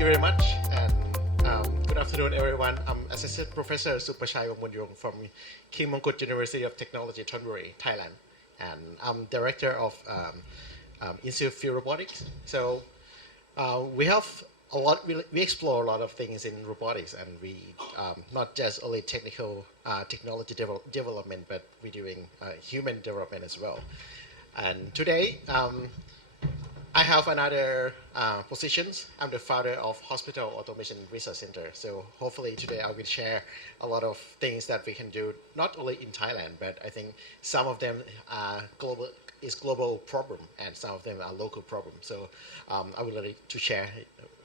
you very much, and good afternoon, everyone. I'm Assistant Professor Supachai Wamunyong from King Mongkut University of Technology, Thonburi, Thailand, and I'm Director of Institute of Field Robotics. So we have a lot. We explore a lot of things in robotics, and we not just only technical technology development, but we're doing human development as well. And today, I have another positions. I'm the founder of Hospital Automation Research Center. So hopefully today I will share a lot of things that we can do, not only in Thailand, but I think some of them are global problem, and some of them are local problem. So I would like to share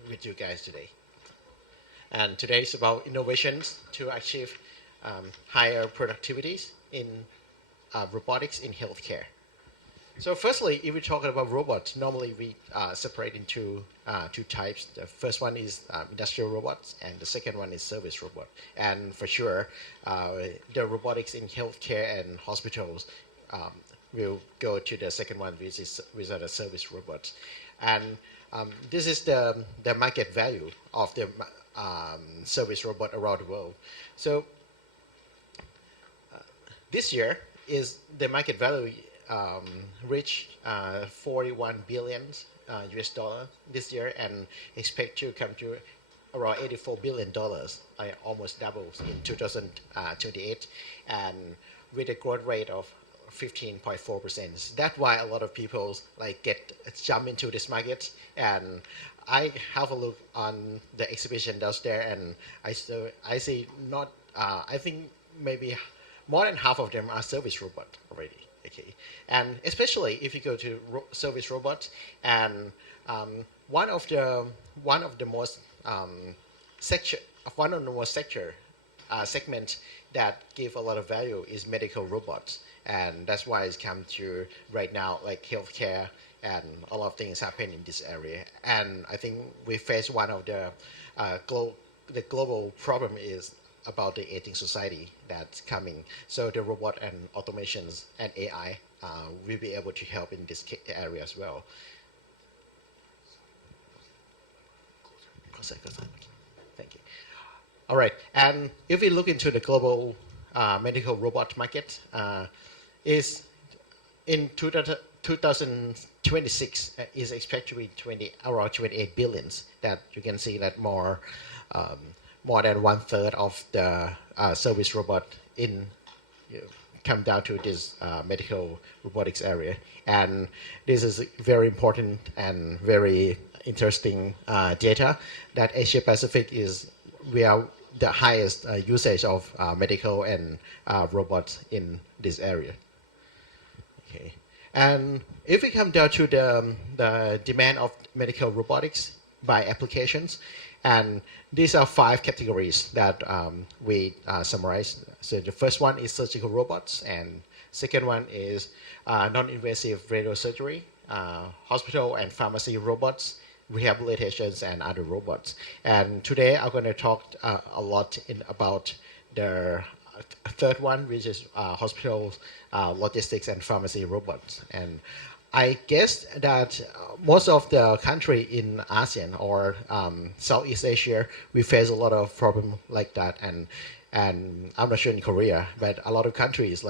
with you guys today. And today is about innovations to achieve higher productivities in robotics in healthcare. So firstly, if we're talking about robots, normally we separate into two types. The first one is industrial robots, and the second one is service robot. And for sure, the robotics in healthcare and hospitals will go to the second one, which are the service robots. And this is the market value of the service robot around the world. So this year is the market value reached 41 billion US dollar this year, and expect to come to around 84 billion dollars, almost doubles in 2028, and with a growth rate of 15.4%. That's why a lot of people jump into this market. And I have a look on the exhibition down there, and I see not I think maybe more than half of them are service robot already. Okay, and especially if you go to service robots, and one of the most segments that give a lot of value is medical robots, and that's why it's come to right now, like healthcare, and a lot of things happen in this area. And I think we face one of the global problem is about the aging society that's coming. So the robot and automations and AI will be able to help in this area as well. Thank you. All right, and if we look into the global medical robot market, is in 2026 is expected to be around 28 billions. That you can see that more than 1/3 of the service robot come down to this medical robotics area. And this is very important and very interesting data that Asia Pacific we are the highest usage of medical and robots in this area. Okay, and if we come down to the demand of medical robotics by applications, and these are 5 categories that we summarize. So the first one is surgical robots, and second one is non-invasive radiosurgery, hospital and pharmacy robots, rehabilitations, and other robots. And today I'm going to talk a lot about the third one, which is hospitals, logistics, and pharmacy robots. And I guess that most of the country in ASEAN or Southeast Asia, we face a lot of problem like that, and I'm not sure in Korea, but a lot of countries,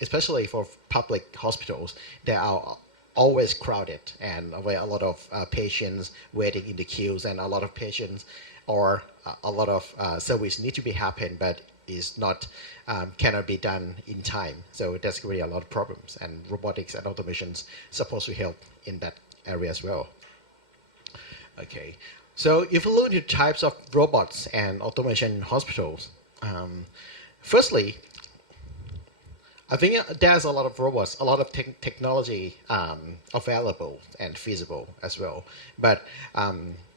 especially for public hospitals, they are always crowded, and where a lot of patients waiting in the queues, and a lot of patients or a lot of service need to be happen, but is not cannot be done in time. So that's really a lot of problems, and robotics and automations supposed to help in that area as well. Okay, so if you look at types of robots and automation in hospitals, firstly, I think there's a lot of robots, a lot of technology available and feasible as well. But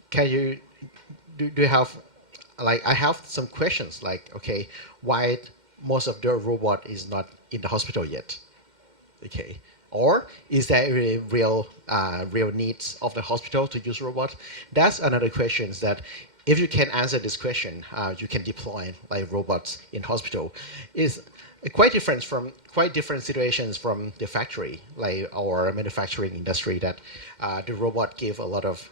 can you do you have, I have some questions okay, why most of the robot is not in the hospital yet? Okay, or is there a real needs of the hospital to use robots? That's another question that if you can answer this question, you can deploy robots in hospital. Is quite different situations from the factory, or manufacturing industry, that the robot give a lot of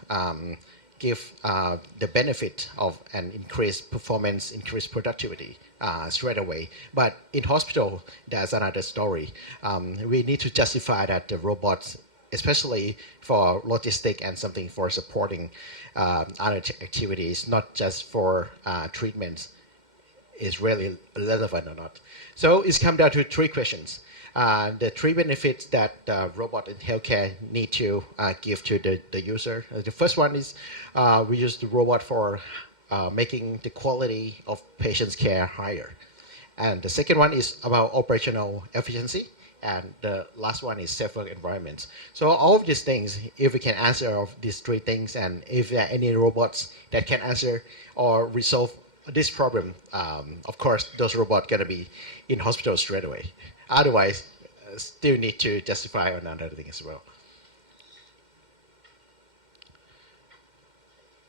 give the benefit of an increased performance, increased productivity straight away. But in hospital, there's another story. We need to justify that the robots, especially for logistic and something for supporting other activities, not just for treatments, is really relevant or not. So it's come down to three questions. The three benefits that robot in healthcare need to give to the user. The first one is we use the robot for making the quality of patients' care higher. And the second one is about operational efficiency. And the last one is safer environments. So all of these things, if we can answer of these three things, and if there are any robots that can answer or resolve this problem, of course, those robots gonna be in hospitals straight away. Otherwise, still need to justify on another thing as well.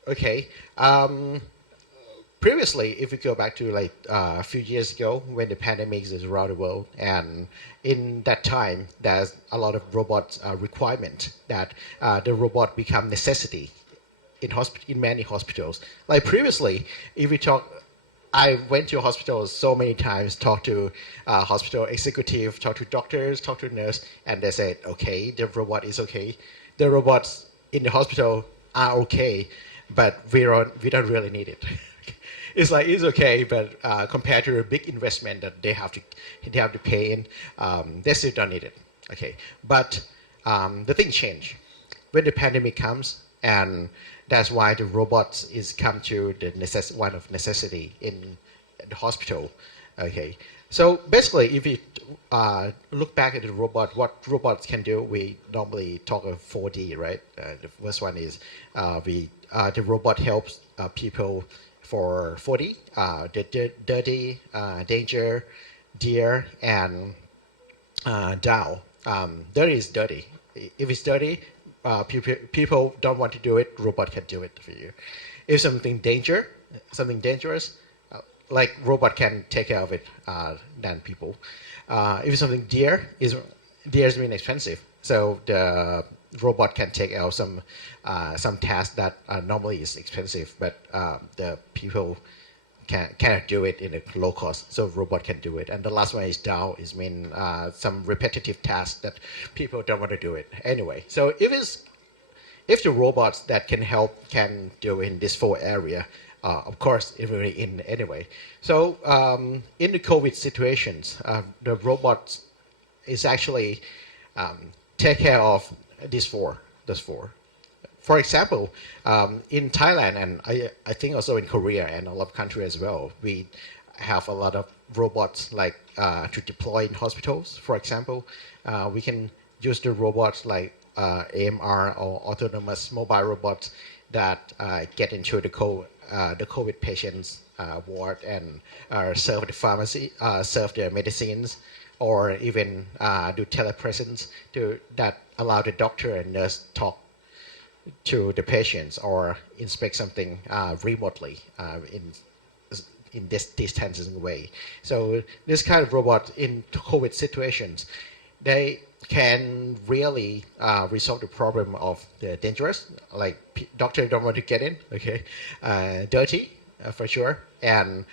Okay. Previously, if we go back to like a few years ago when the pandemic is around the world, and in that time, there's a lot of robot requirement that the robot become necessity in many hospitals. Like previously, if we talk, I went to hospitals so many times, talked to hospital executive, talked to doctors, talked to nurse, and they said, okay, the robot is okay. The robots in the hospital are okay, but we don't really need it. It's like it's okay, but compared to the big investment that they have to pay in, they still don't need it. Okay, but the thing changed when the pandemic comes, and that's why the robots is come to the one of necessity in the hospital. Okay, so basically, if you look back at the robot, what robots can do, we normally talk of 4D, right? The first one is the robot helps people for 4D, the dirty, danger, dear, and down. Dirty is dirty. If it's dirty, people don't want to do it, robot can do it for you. If something dangerous, like robot can take care of it than people. If it's something dear is mean expensive, so the robot can take out some tasks that normally is expensive, but the people cannot do it in a low cost, so robot can do it. And the last one is down, is mean some repetitive tasks that people don't want to do it anyway. So if the robots that can help can do in this four area, of course it will be in anyway. So in the COVID situations, the robots is actually take care of those four. For example, in Thailand, and I think also in Korea and a lot of countries as well, we have a lot of robots like to deploy in hospitals. For example, we can use the robots like AMR or autonomous mobile robots that get into the COVID patients ward and serve the pharmacy, serve their medicines, or even do telepresence that allow the doctor and nurse talk to the patients or inspect something remotely in this distancing way. So this kind of robot in COVID situations, they can really resolve the problem of the dangerous, like doctor don't want to get in, okay, dirty for sure, and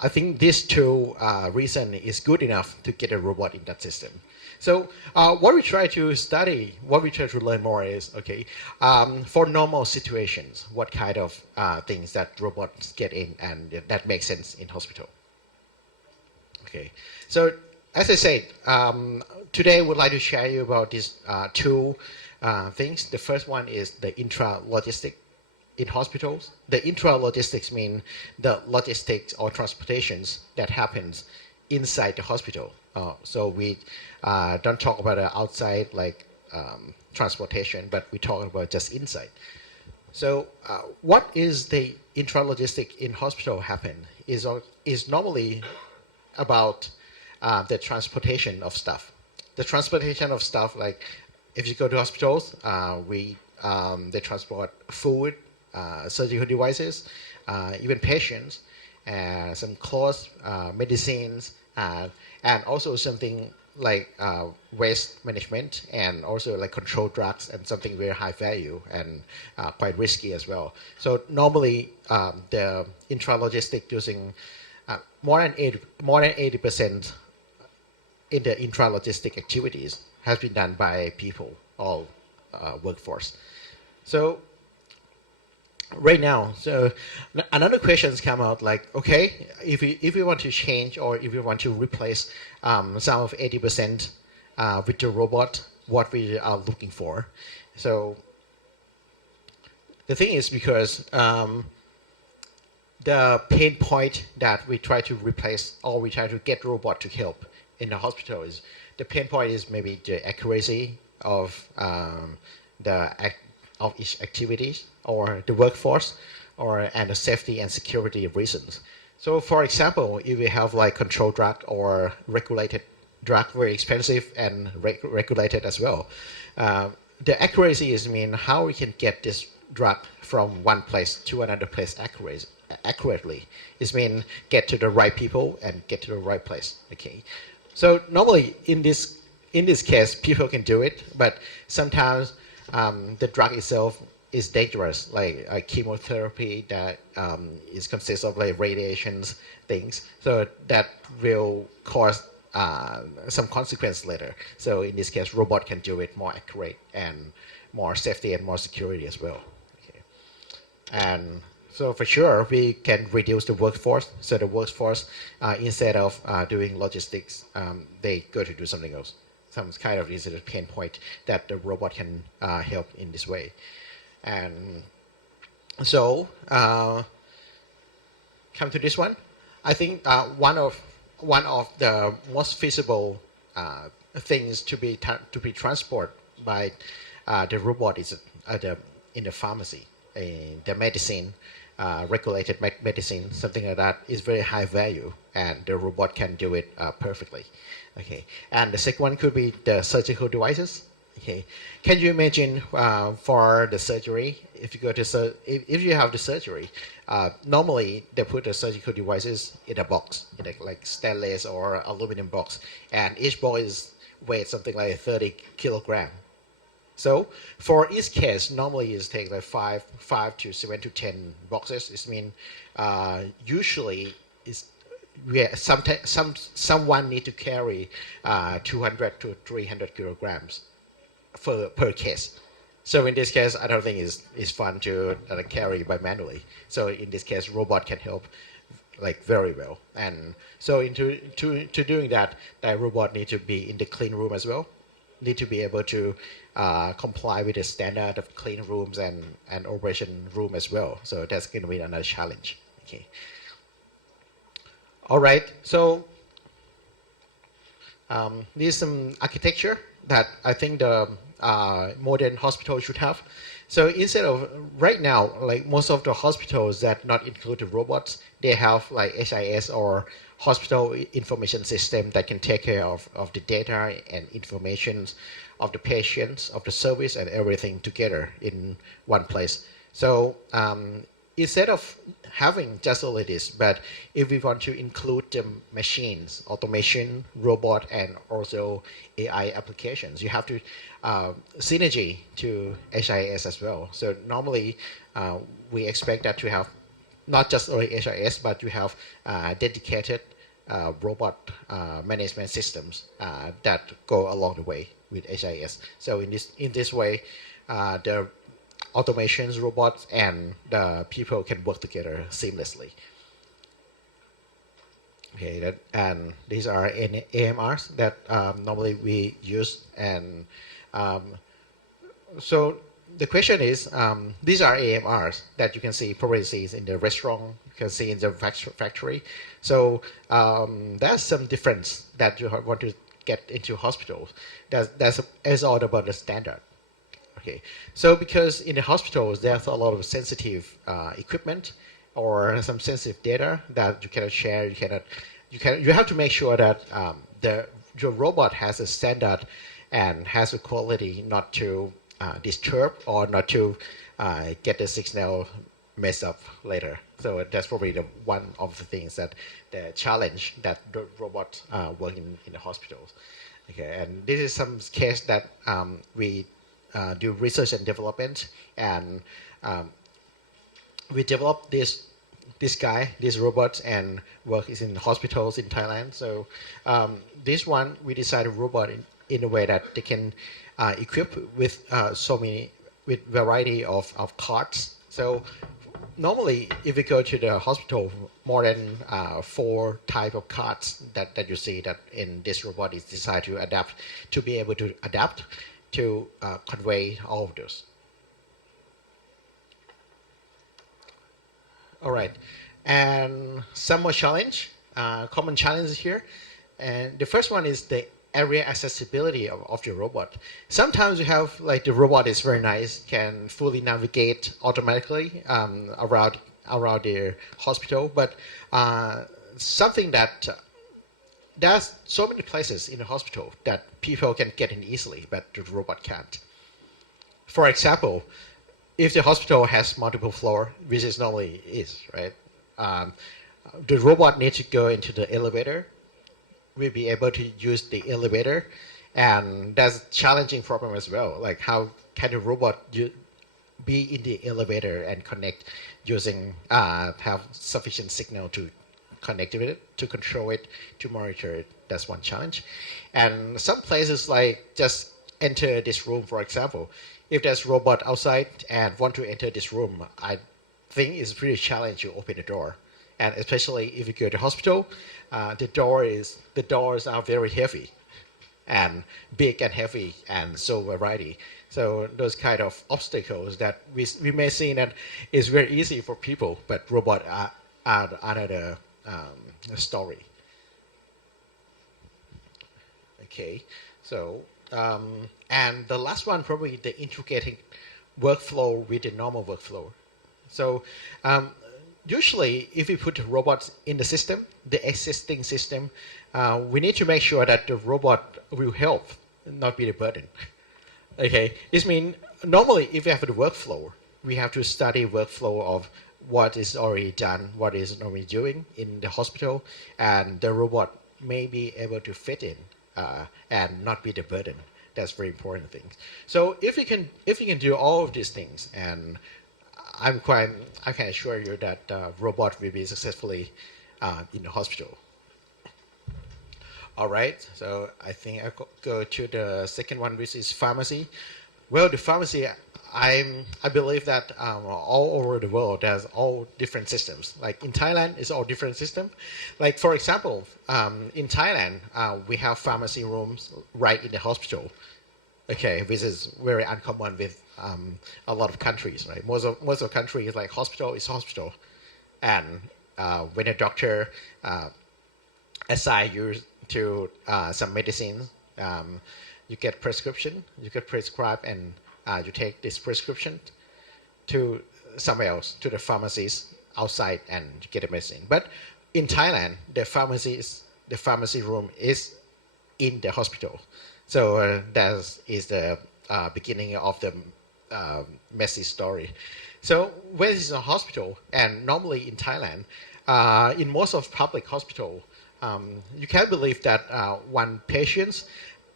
I think these two reasons is good enough to get a robot in that system. So what we try to study, what we try to learn more is, okay, for normal situations, what kind of things that robots get in and that makes sense in hospital. Okay, so as I said, today I would like to share you about these two things. The first one is the intra-logistic in hospitals. The intra-logistics mean the logistics or transportations that happens inside the hospital. So we don't talk about the outside like transportation, but we talk about just inside. So what is the intra-logistic in hospital happen is normally about the transportation of stuff. The transportation of stuff, like if you go to hospitals, they transport food, surgical devices, even patients, some clothes, medicines, and also something like waste management and also like control drugs and something very high value and quite risky as well. So normally the intralogistic using more than 80% in the intralogistic activities has been done by people, all workforce. So right now, so another questions come out like, okay, if we want to change or if we want to replace some of 80% with the robot, what we are looking for. So the thing is because the pain point that we try to replace or we try to get robot to help in the hospital is the pain point is maybe the accuracy of of each activities or the workforce or and the safety and security reasons. So for example, if we have like control drug or regulated drug, very expensive and regulated as well, the accuracy is mean how we can get this drug from one place to another place accurately. Is mean get to the right people and get to the right place. Okay, so normally in this case, people can do it, but sometimes the drug itself is dangerous, like chemotherapy that is consists of like radiations things. So that will cause some consequence later. So in this case, robot can do it more accurate and more safety and more security as well. Okay. And so for sure, we can reduce the workforce. So the workforce, instead of doing logistics, they go to do something else. Some kind of is a pain point that the robot can help in this way. And so come to this one. I think one of the most feasible things to be transported by the robot is in the pharmacy, the medicine. Regulated medicine, something like that, is very high value, and the robot can do it perfectly. Okay, and the second one could be the surgical devices. Okay, can you imagine for the surgery, if you go to if you have the surgery, normally they put the surgical devices in a box, in a like stainless or aluminum box, and each box weighs something like 30 kilogram. So for each case, normally it takes like five to 7 to 10 boxes. It means usually someone need to carry 200 to 300 kilograms per case. So in this case, I don't think it's fun to carry by manually. So in this case, robot can help like very well. And so to doing that robot need to be in the clean room as well. Need to be able to comply with the standard of clean rooms and operation room as well. So that's going to be another challenge. Okay. All right. So this is some architecture that I think the modern hospital should have. So instead of right now, like most of the hospitals that not include the robots, they have like HIS or hospital information system that can take care of the data and information of the patients, of the service and everything together in one place. So instead of having just all of this, but if we want to include the machines, automation, robot, and also AI applications, you have to synergy to HIS as well. So normally we expect that to have not just only HIS, but you have dedicated robot management systems that go along the way with HIS. So in this way, the automations, robots, and the people can work together seamlessly. Okay, and these are AMRs that normally we use, and so the question is, these are AMRs that you can see, probably see in the restaurant, you can see in the factory. So there's some difference that you want to get into hospitals. That's all about the standard. Okay, so because in the hospitals there's a lot of sensitive equipment or some sensitive data that you cannot share. You have to make sure that your robot has a standard and has a quality not to disturb or not to get the signal messed up later. So that's probably one of the things that the challenge that the robots work in the hospitals. Okay, and this is some case that we do research and development, and um, we developed this robot, and work is in hospitals in Thailand. So this one we designed a robot in a way that they can equip with with variety of cards. So normally, if you go to the hospital, more than 4 type of cards that you see that in this robot is designed to adapt, to be able to adapt to convey all of those. All right, and some more common challenges here. And the first one is the area accessibility of the robot. Sometimes you have like the robot is very nice, can fully navigate automatically around the hospital, but something that there's so many places in the hospital that people can get in easily, but the robot can't. For example, if the hospital has multiple floors, which is normally is, right? Um, the robot needs to go into the elevator. We'll be able to use the elevator, and that's a challenging problem as well. Like how can a robot be in the elevator and connect using have sufficient signal to connect with it, to control it, to monitor it? That's one challenge. And some places like just enter this room, for example. If there's robot outside and want to enter this room, I think it's pretty challenging to open the door. And especially if you go to hospital, the doors are very heavy and big and heavy and so variety. So those kind of obstacles that we may see that is very easy for people, but robot are another story. Okay, so and the last one probably the integrating workflow with the normal workflow. So usually, if we put robots in the system, the existing system, we need to make sure that the robot will help, not be the burden. Okay, this means normally if we have the workflow, we have to study workflow of what is already done, what is normally doing in the hospital, and the robot may be able to fit in and not be the burden. That's very important thing. So if we can do all of these things, and I can assure you that robot will be successfully in the hospital. All right, so I think I'll go to the second one, which is pharmacy. Well, the pharmacy, I believe that all over the world there's all different systems. Like in Thailand, it's all different system. Like for example, in Thailand, we have pharmacy rooms right in the hospital. Okay, which is very uncommon with a lot of countries, right? Most of countries like hospital is hospital, and when a doctor assign you to some medicine, you get prescription, you get prescribed, and you take this prescription to somewhere else, to the pharmacies outside, and you get a medicine. But in Thailand, the pharmacy room is in the hospital. So that is the beginning of the messy story. So when it's a hospital, and normally in Thailand, in most of public hospital, you can't believe that one patient,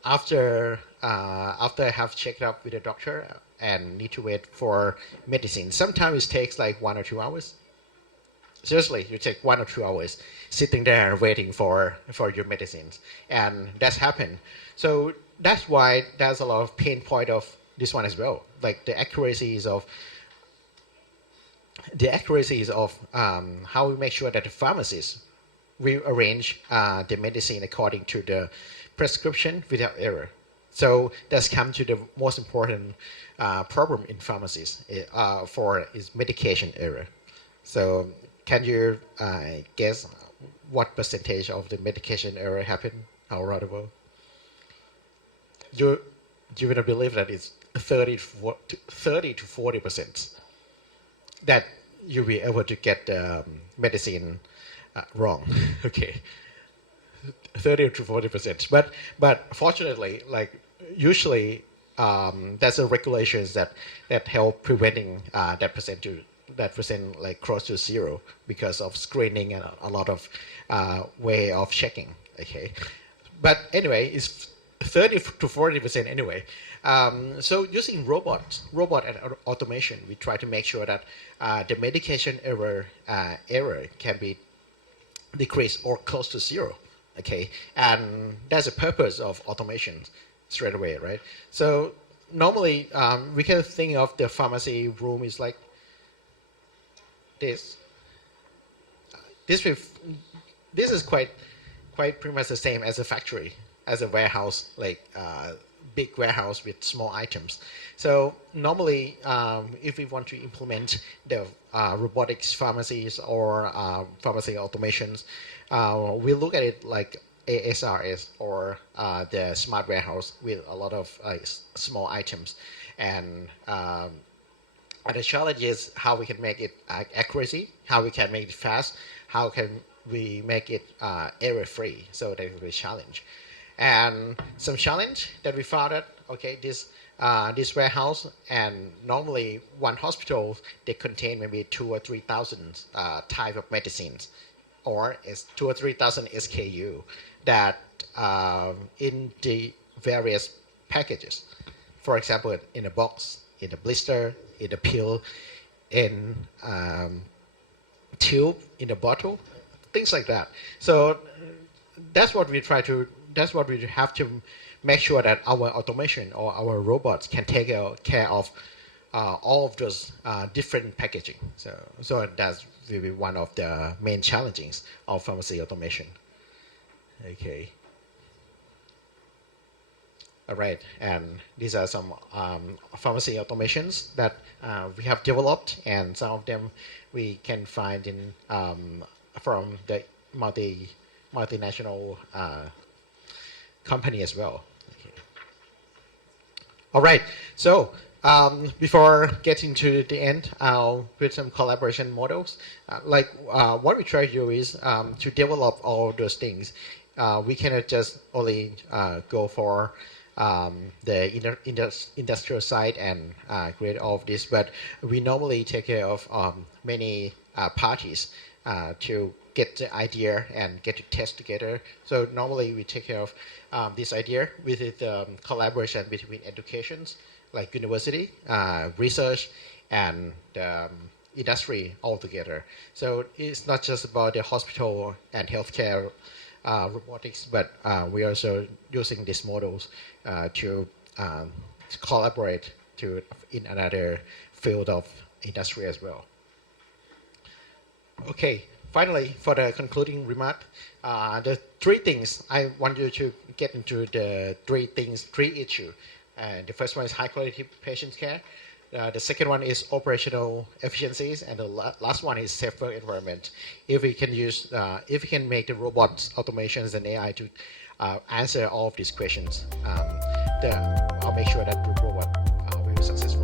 after have checked up with a doctor and need to wait for medicine, sometimes it takes like 1 or 2 hours. Seriously, you take 1 or 2 hours sitting there waiting for your medicines, and that's happened. So that's why there's a lot of pain point of this one as well. Like the accuracies of how we make sure that the pharmacist will arrange the medicine according to the prescription without error. So that's come to the most important problem in pharmacies for is medication error. So can you guess what percentage of the medication error happen around the world? You wouldn't believe that it's 30 to 40% that you'll be able to get the medicine wrong. Okay, 30 to 40%. But fortunately, like usually, there's a regulations that help preventing that percent like close to zero because of screening and a lot of way of checking. Okay, but anyway, it's 30 to 40% anyway. So using robot and automation, we try to make sure that the medication error can be decreased or close to zero. Okay, and that's the purpose of automation straight away, right? So normally we can think of the pharmacy room is like this. This is quite pretty much the same as a factory, as a warehouse, like big warehouse with small items. So normally, if we want to implement the robotics pharmacies or pharmacy automations, we look at it like ASRS or the smart warehouse with a lot of small items. And the challenge is how we can make it accuracy, how we can make it fast, how can we make it error-free. So that is a challenge. And some challenge that we found out, okay, this warehouse, and normally one hospital, they contain maybe 2,000 or 3,000 type of medicines, or it's 2,000 or 3,000 SKU that in the various packages. For example, in a box, in a blister, in a pill, in tube, in a bottle, things like that. So that's what we try to. That's what we have to make sure that our automation or our robots can take care of all of those different packaging. So that's really one of the main challenges of pharmacy automation. Okay. All right, and these are some pharmacy automations that we have developed, and some of them we can find in from the multinational company as well. Okay. All right, so before getting to the end, I'll put some collaboration models. What we try to do is to develop all those things. We cannot just only go for the industrial side and create all of this, but we normally take care of many parties to get the idea and get to test together. So normally we take care of this idea with the collaboration between educations, like university, research, and industry all together. So it's not just about the hospital and healthcare robotics, but we are also using these models to collaborate in another field of industry as well. Okay, finally, for the concluding remark, the three things I want you to get into the three issues. The first one is high quality patient care. The second one is operational efficiencies, and the last one is safer environment. If we can if we can make the robots, automations, and AI to answer all of these questions, I'll make sure that the robot will be successful.